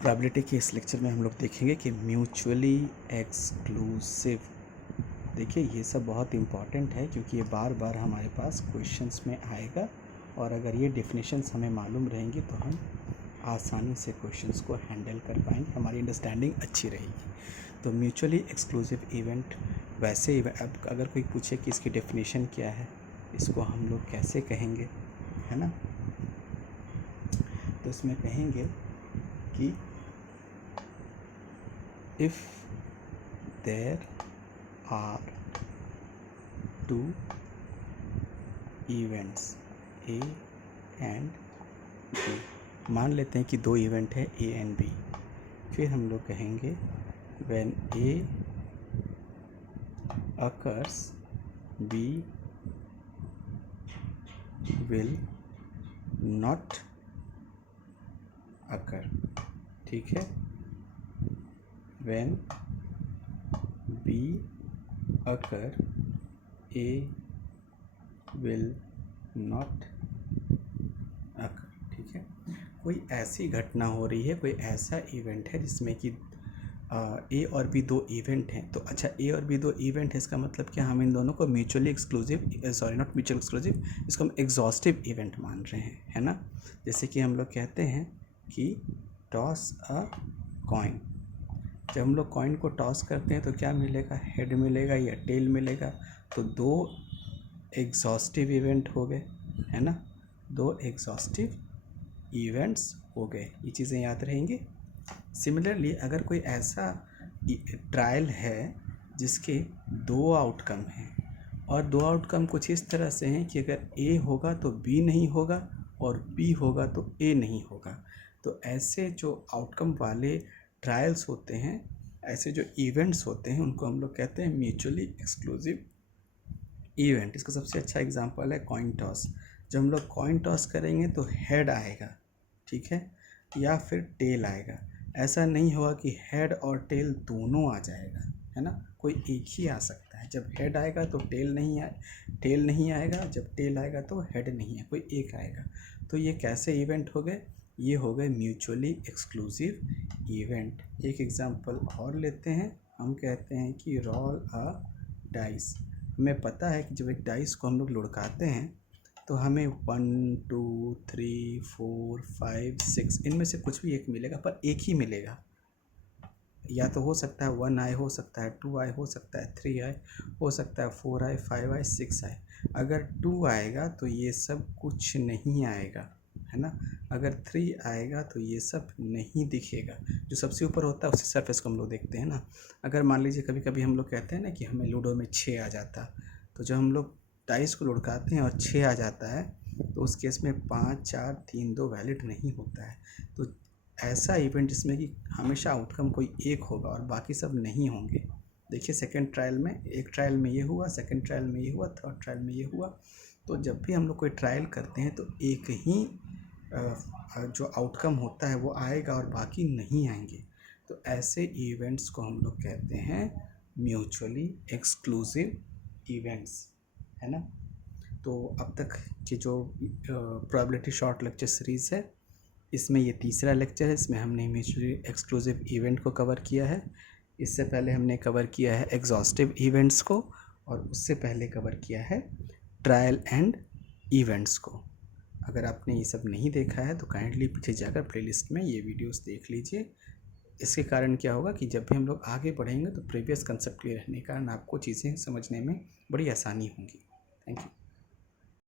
Probability के इस lecture में हम लोग देखेंगे कि म्यूचुअली एक्सक्लूसिव। देखिए ये सब बहुत इम्पॉर्टेंट है क्योंकि ये बार बार हमारे पास क्वेश्चंस में आएगा और अगर ये डेफिनेशंस हमें मालूम रहेंगी तो हम आसानी से क्वेश्चंस को हैंडल कर पाएंगे, हमारी अंडरस्टैंडिंग अच्छी रहेगी। तो म्यूचुअली एक्सक्लूसिव इवेंट वैसे अब अगर कोई पूछे कि इसकी डेफिनेशन क्या है, इसको हम लोग कैसे कहेंगे, है ना, तो इसमें कहेंगे कि if there are two events A and B, मान लेते हैं कि दो इवेंट है A and B, फिर हम लोग कहेंगे when A occurs B will not occur। ठीक है, when B occur A will not occur। ठीक है, कोई ऐसी घटना हो रही है, कोई ऐसा इवेंट है जिसमें कि ए और बी दो इवेंट हैं। तो अच्छा, ए और बी दो इवेंट है, इसका मतलब क्या, हम इन दोनों को mutually exclusive, sorry not mutual exclusive, इसको हम एग्जॉस्टिव इवेंट मान रहे हैं, है ना। जैसे कि हम लोग कहते हैं कि टॉस अ कॉइन। जब हम लोग कॉइन को टॉस करते हैं तो क्या मिलेगा, हेड मिलेगा या टेल मिलेगा। तो दो एग्जॉस्टिव इवेंट हो गए, है ना, दो एग्जॉस्टिव इवेंट्स हो गए, ये चीज़ें याद रहेंगी। सिमिलरली अगर कोई ऐसा ट्रायल है जिसके दो आउटकम हैं और दो आउटकम कुछ इस तरह से हैं कि अगर ए होगा तो बी नहीं होगा और बी होगा तो ए नहीं होगा, तो ऐसे जो आउटकम वाले ट्रायल्स होते हैं, ऐसे जो इवेंट्स होते हैं, उनको हम लोग कहते हैं म्यूचुअली एक्सक्लूसिव इवेंट। इसका सबसे अच्छा एग्जांपल है कॉइन टॉस। जब हम लोग कॉइन टॉस करेंगे तो हेड आएगा, ठीक है, या फिर टेल आएगा। ऐसा नहीं होगा कि हेड और टेल दोनों आ जाएगा, है ना, कोई एक ही आ सकता है। जब हेड आएगा तो टेल नहीं आएगा, जब टेल आएगा तो हेड नहीं है, कोई एक आएगा। तो ये कैसे इवेंट हो गए, ये हो गए म्यूचुअली एक्सक्लूसिव इवेंट। एक एग्जांपल और लेते हैं, हम कहते हैं कि रोल अ डाइस। हमें पता है कि जब एक डाइस को हम लोग लुढ़काते हैं तो हमें 1 2 3 4 5 6 इनमें से कुछ भी एक मिलेगा, पर एक ही मिलेगा। या तो हो सकता है 1 आए, हो सकता है 2 आए, हो सकता है 3 आए, हो सकता है 4 आए, 5 आए, 6 आए। अगर 2 आएगा तो ये सब कुछ नहीं आएगा, है ना। अगर 3 आएगा तो ये सब नहीं दिखेगा। जो सबसे ऊपर होता है उसी सरफेस को हम लोग देखते हैं ना। अगर मान लीजिए कभी कभी हम लोग कहते हैं ना कि हमें लूडो में 6 आ जाता, तो जब हम लोग डाइस को लुढ़काते हैं और 6 आ जाता है तो उस केस में 5 4 3 2 वैलिड नहीं होता है। तो ऐसा इवेंट जिसमें कि हमेशा आउटकम कोई एक होगा और बाकी सब नहीं होंगे। देखिए सेकंड ट्रायल में, एक ट्रायल में ये हुआ, सेकंड ट्रायल में ये हुआ, थर्ड ट्रायल में ये हुआ। तो जब भी हम लोग कोई ट्रायल करते हैं तो एक ही जो आउटकम होता है वो आएगा और बाकी नहीं आएंगे। तो ऐसे इवेंट्स को हम लोग कहते हैं म्यूचुअली एक्सक्लूसिव इवेंट्स, है ना। तो अब तक की जो प्रोबेबिलिटी शॉर्ट लेक्चर सीरीज़ है, इसमें ये तीसरा लेक्चर है। इसमें हमने म्यूचुअली एक्सक्लूसिव इवेंट को कवर किया है। इससे पहले हमने कवर किया है एग्जॉस्टिव इवेंट्स को, और उससे पहले कवर किया है ट्रायल एंड इवेंट्स को। अगर आपने ये सब नहीं देखा है तो काइंडली पीछे जाकर प्लेलिस्ट में ये वीडियोस देख लीजिए। इसके कारण क्या होगा कि जब भी हम लोग आगे बढ़ेंगे तो प्रीवियस कंसेप्ट क्लियर रहने के कारण आपको चीज़ें समझने में बड़ी आसानी होंगी। Thank you.